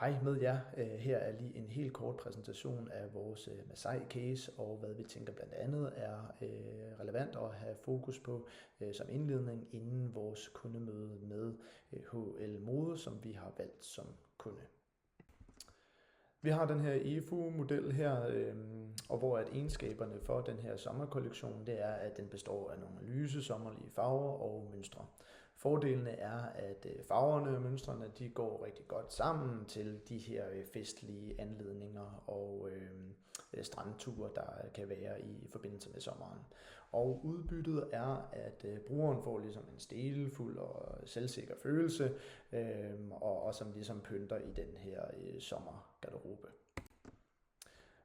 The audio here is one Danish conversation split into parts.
Hej med jer. Her er lige en helt kort præsentation af vores Masai case og hvad vi tænker blandt andet er relevant at have fokus på som indledning inden vores kundemøde med HL Mode, som vi har valgt som kunde. Vi har den her EFU-model her, og hvor at egenskaberne for den her sommerkollektion, det er, at den består af nogle lyse sommerlige farver og mønstre. Fordelene er, at farverne og mønstrene de går rigtig godt sammen til de her festlige anledninger og strandture, der kan være i forbindelse med sommeren. Og udbyttet er, at brugeren får ligesom en stilfuld og selvsikker følelse, og som ligesom pynter i den her sommergarderobe.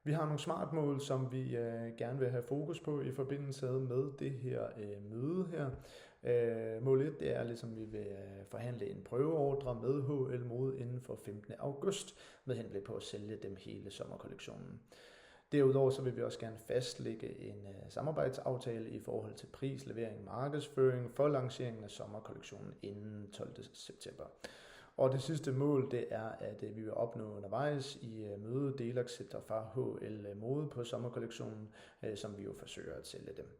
Vi har nogle smartmål, som vi gerne vil have fokus på i forbindelse med det her møde her. Mål 1 det er ligesom, vi vil forhandle en prøveordre med HL Mode inden for 15. august med henblik på at sælge dem hele sommerkollektionen. Derudover så vil vi også gerne fastlægge en samarbejdsaftale i forhold til pris, levering, markedsføring for lanceringen af sommerkollektionen inden 12. september. Og det sidste mål, det er, at vi vil opnå undervejs i mødet delaccepter fra HL Mode på sommerkollektionen, som vi jo forsøger at sælge dem.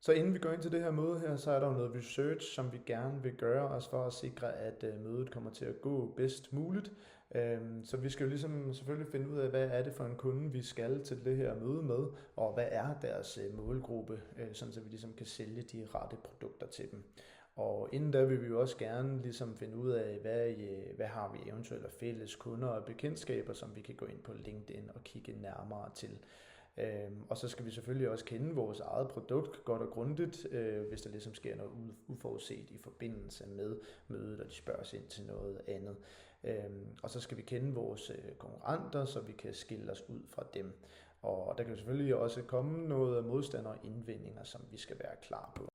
Så inden vi går ind til det her møde her, så er der jo noget research, som vi gerne vil gøre os for at sikre, at mødet kommer til at gå bedst muligt. Så vi skal jo ligesom selvfølgelig finde ud af, hvad er det for en kunde, vi skal til det her møde med, og hvad er deres målgruppe, sådan så vi ligesom kan sælge de rette produkter til dem. Og inden da vil vi jo også gerne ligesom finde ud af, hvad har vi eventuelt af fælles kunder og bekendtskaber, som vi kan gå ind på LinkedIn og kigge nærmere til. Og så skal vi selvfølgelig også kende vores eget produkt godt og grundigt, hvis der ligesom sker noget uforudset i forbindelse med mødet, og de spørger os ind til noget andet. Og så skal vi kende vores konkurrenter, så vi kan skille os ud fra dem. Og der kan selvfølgelig også komme noget modstander og indvendinger, som vi skal være klar på.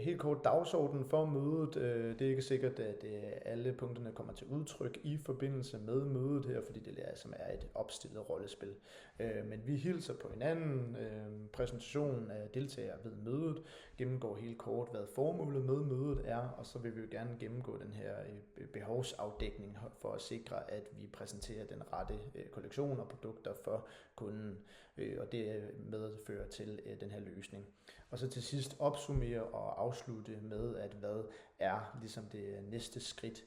Helt kort dagsorden for mødet. Det er ikke sikkert, at alle punkterne kommer til udtryk i forbindelse med mødet her, fordi det er et opstillet rollespil. Men vi hilser på hinanden, præsentation af deltagere ved mødet, gennemgår helt kort, hvad formålet med mødet er, og så vil vi jo gerne gennemgå den her behovsafdækning for at sikre, at vi præsenterer den rette kollektion og produkter for kunden, og det medfører til den her løsning. Og så til sidst opsummere og afslutte med, at hvad er ligesom det næste skridt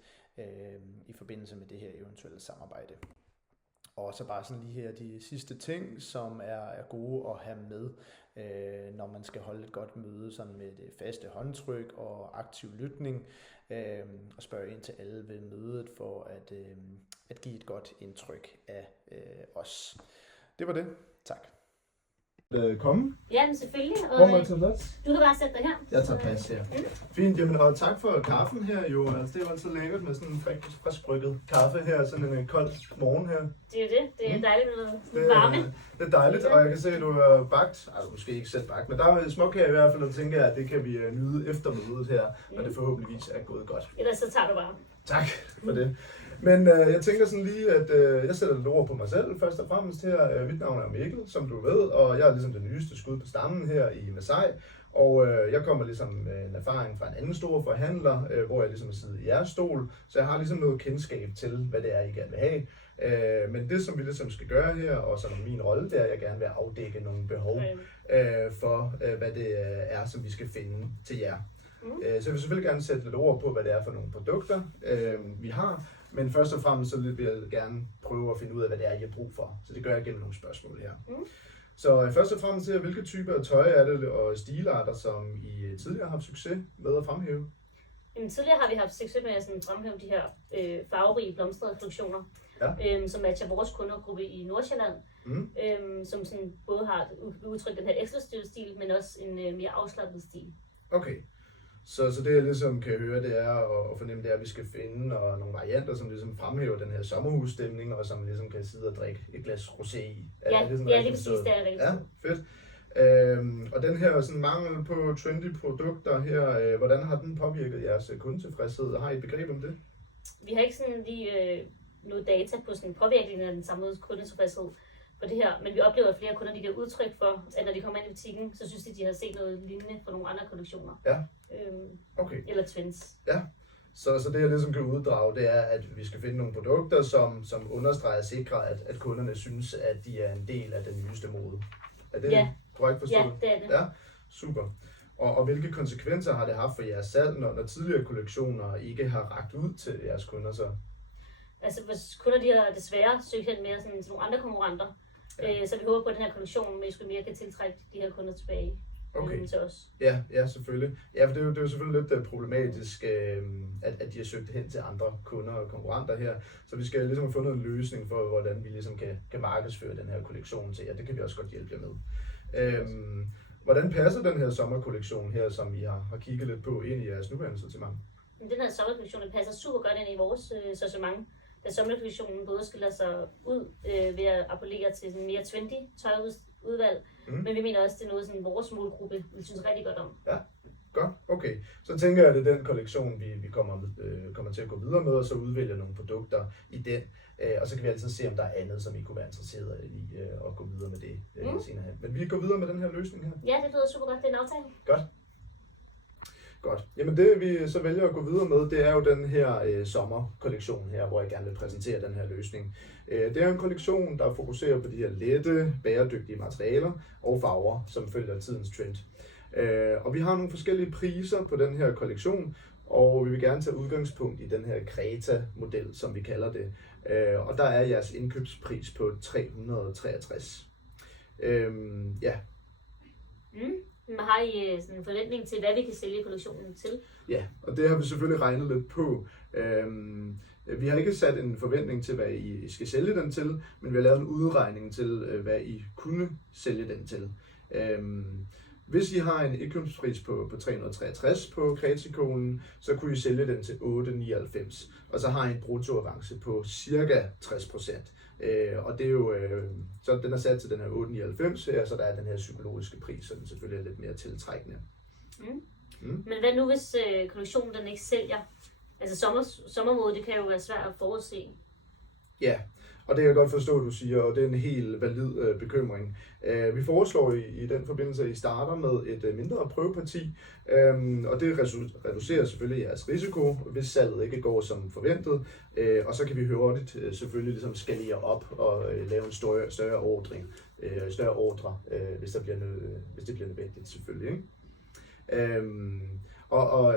i forbindelse med det her eventuelle samarbejde. Og så bare sådan lige her de sidste ting, som er gode at have med, når man skal holde et godt møde sådan med det faste håndtryk og aktiv lytning, og spørge ind til alle ved mødet for at give et godt indtryk af os. Det var det. Tak. Komme? Ja, men selvfølgelig. Og, Hvor må jeg tage plads? du kan bare sætte dig her. Jeg tager plads her. Fint, jamen, og tak for kaffen her jo. Altså, det er jo altid lækkert med sådan en frisk brygget kaffe her, sådan en kold morgen her. Det er jo det. Det er dejligt med noget varme. Det er dejligt, og jeg kan se, at du har bagt. Altså, måske ikke selv bagt, men der er småkager i hvert fald, og tænker jeg, at det kan vi nyde efter mødet her, og det forhåbentligvis er gået godt. Ellers så tager du bare. Tak for det. Men jeg tænker sådan lige, at jeg sætter lidt ord på mig selv først og fremmest her. Mit navn er Mikkel, som du ved, og jeg er ligesom det nyeste skud på stammen her i Masai. Og jeg kommer ligesom med en erfaring fra en anden stor forhandler, hvor jeg ligesom har siddet i jeres stol. Så jeg har ligesom noget kendskab til, hvad det er, I gerne vil have. Men det, som vi ligesom skal gøre her, og som er min rolle, det er, at jeg gerne vil afdække nogle behov for, hvad det er, som vi skal finde til jer. Så jeg vil selvfølgelig gerne sætte lidt ord på, hvad det er for nogle produkter, vi har. Men først og fremmest så vil jeg gerne prøve at finde ud af, hvad det er, I har brug for. Så det gør jeg gennem nogle spørgsmål her. Så først og fremmest, hvilke typer af tøj er det og stilarter, som I tidligere har haft succes med at fremhæve? Jamen, tidligere har vi haft succes med at fremhæve de her farverige blomstrede kollektioner, som matcher vores kundergruppe i Nordsjælland, som sådan både har udtrykt den her eksklusive stil, men også en mere afslappet stil. Okay. Så det jeg ligesom kan høre, det er at fornemme, det er, at vi skal finde nogle varianter, som ligesom fremhæver den her sommerhusstemning, og som ligesom kan sidde og drikke et glas rosé i. Ja, det er lige præcis, det er rigtigt. Ja, fedt. Og den her sådan mangel på trendy produkter her, hvordan har den påvirket jeres kundetilfredshed? Har I et begreb om det? Vi har ikke sådan lige noget data på sådan påvirkningen af den samlede kundetilfredshed på det her, men vi oplever, at flere kunder de giver udtryk for, at når de kommer ind i butikken, så synes de har set noget lignende fra nogle andre kollektioner. Ja. Okay. Eller trends. Ja. Så det jeg ligesom kan uddrage, det er, at vi skal finde nogle produkter, som understreger og sikrer, at kunderne synes, at de er en del af den nyeste mode. Er det korrekt forstået? Ja, det er det. Ja, super. Og hvilke konsekvenser har det haft for jeres salg, når tidligere kollektioner ikke har rakt ud til jeres kunder så? Altså hvis kunder de har desværre søgt hen mere sådan, til nogle andre konkurrenter, så vi håber på, at den her kollektion måske mere kan tiltrække de her kunder tilbage til os. Ja, selvfølgelig. Ja, for det er jo selvfølgelig lidt problematisk, at de har søgt hen til andre kunder og konkurrenter her. Så vi skal ligesom have fundet en løsning for, hvordan vi ligesom kan markedsføre den her kollektion til jer. Det kan vi også godt hjælpe jer med. Hvordan passer den her sommerkollektion her, som I har kigget lidt på, ind i jeres nuværende sortiment? Den her sommerkollektion passer super godt ind i vores sortiment. Da sommerkollektionen både skiller sig ud ved at appellere til sådan mere trendy tøjudvalg, men vi mener også, det er noget, sådan vores målgruppe vi synes rigtig godt om. Ja, godt. Okay. Så tænker jeg, at det er den kollektion, vi kommer til at gå videre med, og så udvælge nogle produkter i den. Og så kan vi altid se, om der er andet, som I kunne være interesseret i at gå videre med det senere hen. Men vi går videre med den her løsning her. Ja, det lyder super godt. Det er en aftale. Godt. Jamen det vi så vælger at gå videre med, det er jo den her sommerkollektion her, hvor jeg gerne vil præsentere den her løsning. Det er en kollektion, der fokuserer på de her lette, bæredygtige materialer og farver, som følger tidens trend. Og vi har nogle forskellige priser på den her kollektion, og vi vil gerne tage udgangspunkt i den her Creta-model, som vi kalder det. Og der er jeres indkøbspris på 363. Har I sådan en forventning til, hvad vi kan sælge kollektionen til? Ja, og det har vi selvfølgelig regnet lidt på. Vi har ikke sat en forventning til, hvad I skal sælge den til, men vi har lavet en udregning til, hvad I kunne sælge den til. Hvis I har en indkøbspris på 363 på Creta-kjolen, så kunne I sælge den til 899, og så har I en bruttoavance på cirka 60%. Og det er jo, så den er sat til den her 899 her, så der er den her psykologiske pris, så den selvfølgelig er lidt mere tiltrækkende. Men hvad nu, hvis kollektionen den ikke sælger? Altså sommermode, det kan jo være svært at forudse. Ja, og det kan jeg godt forstå, du siger, og det er en helt valid bekymring. Vi foreslår i den forbindelse, at I starter med et mindre prøveparti, og det reducerer selvfølgelig jeres risiko, hvis salget ikke går som forventet, og så kan vi hurtigt selvfølgelig ligesom skalere op og lave en større ordre, hvis det bliver nødvendigt selvfølgelig. Ikke? Og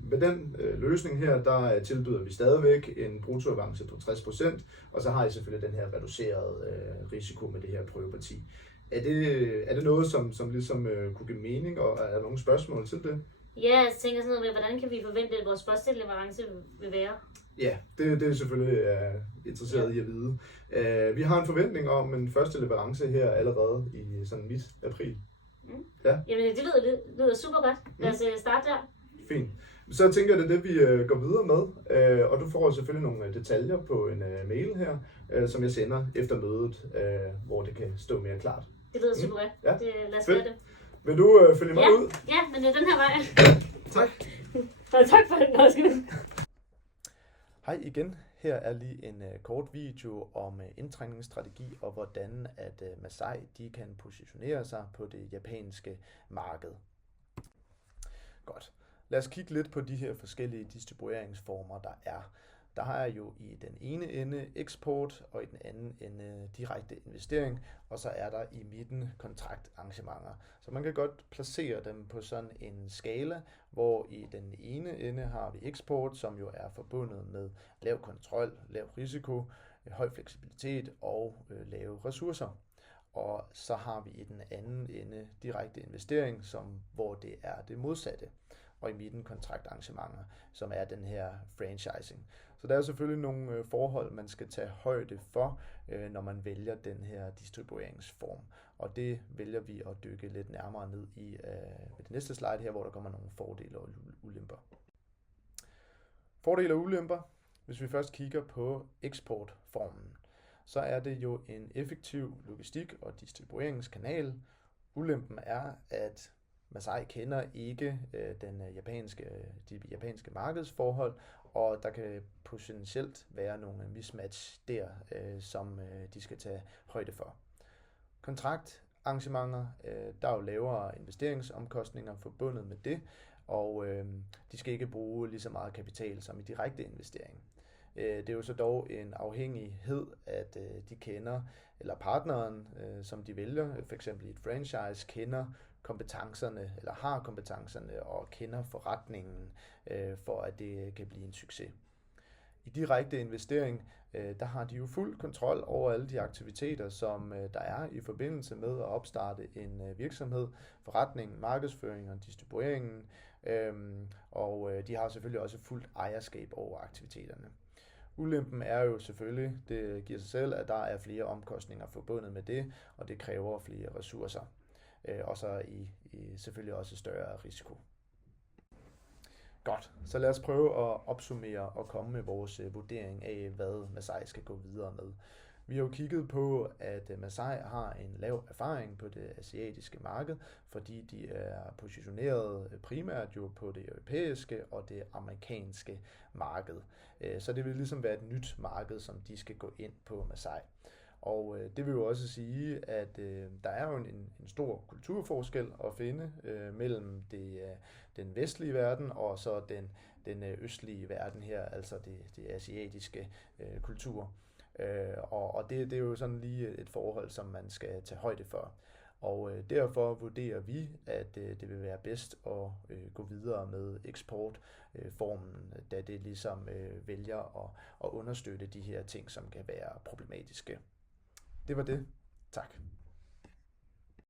med den løsning her, der tilbyder vi stadigvæk en bruttoavance på 60%, og så har I selvfølgelig den her reducerede risiko med det her prøveparti. Er det noget, som ligesom kunne give mening, og er der nogle spørgsmål til det? Ja, jeg tænker sådan noget med, hvordan kan vi forvente, at vores første leverance vil være? Ja, det er selvfølgelig interesseret i at vide. Vi har en forventning om en første leverance her allerede i sådan midt april. Ja. Jamen det lyder super godt. Lad os starte der. Fint. Så jeg tænker, det er det, vi går videre med. Og du får selvfølgelig nogle detaljer på en mail her, som jeg sender efter mødet, hvor det kan stå mere klart. Det lyder super godt. Ja. Lad os gøre det. Vil du følge mig ud? Ja, men det er den her vej. Tak. Og tak for den. Hej igen. Her er lige en kort video om indtrængningsstrategi og hvordan at Masai de kan positionere sig på det japanske marked. Godt. Lad os kigge lidt på de her forskellige distribueringsformer, der er. Der har jeg jo i den ene ende eksport, og i den anden ende direkte investering, og så er der i midten kontraktarrangementer. Så man kan godt placere dem på sådan en skala, hvor i den ene ende har vi eksport, som jo er forbundet med lav kontrol, lav risiko, høj fleksibilitet og lave ressourcer. Og så har vi i den anden ende direkte investering, hvor det er det modsatte. Og i midten kontraktarrangementer, som er den her franchising. Så der er selvfølgelig nogle forhold, man skal tage højde for, når man vælger den her distribueringsform. Og det vælger vi at dykke lidt nærmere ned i ved det næste slide her, hvor der kommer nogle fordele og ulemper. Fordele og ulemper, hvis vi først kigger på eksportformen, så er det jo en effektiv logistik- og distribueringskanal. Ulempen er, at Masai kender ikke de japanske markedsforhold, og der kan potentielt være nogle mismatch der, som de skal tage højde for. Kontraktarrangementer, der er jo lavere investeringsomkostninger forbundet med det, og de skal ikke bruge lige så meget kapital som i direkte investering. Det er jo så dog en afhængighed, at de kender, eller partneren, som de vælger, for eksempel i et franchise, kender kompetencerne, eller har kompetencerne og kender forretningen, for at det kan blive en succes. I direkte investering, der har de jo fuld kontrol over alle de aktiviteter, som der er i forbindelse med at opstarte en virksomhed, forretningen, markedsføringen og distribueringen, og de har selvfølgelig også fuldt ejerskab over aktiviteterne. Ulempen er jo selvfølgelig, det giver sig selv, at der er flere omkostninger forbundet med det, og det kræver flere ressourcer, og så selvfølgelig også større risiko. Godt, så lad os prøve at opsummere og komme med vores vurdering af, hvad Masai skal gå videre med. Vi har jo kigget på, at Masai har en lav erfaring på det asiatiske marked, fordi de er positioneret primært jo på det europæiske og det amerikanske marked. Så det vil ligesom være et nyt marked, som de skal gå ind på Masai. Og det vil jo også sige, at der er jo en stor kulturforskel at finde mellem den vestlige verden og så den østlige verden her, altså det asiatiske kultur. Og det er jo sådan lige et forhold, som man skal tage højde for. Og derfor vurderer vi, at det vil være bedst at gå videre med eksportformen, da det ligesom vælger at understøtte de her ting, som kan være problematiske. Det var det. Tak.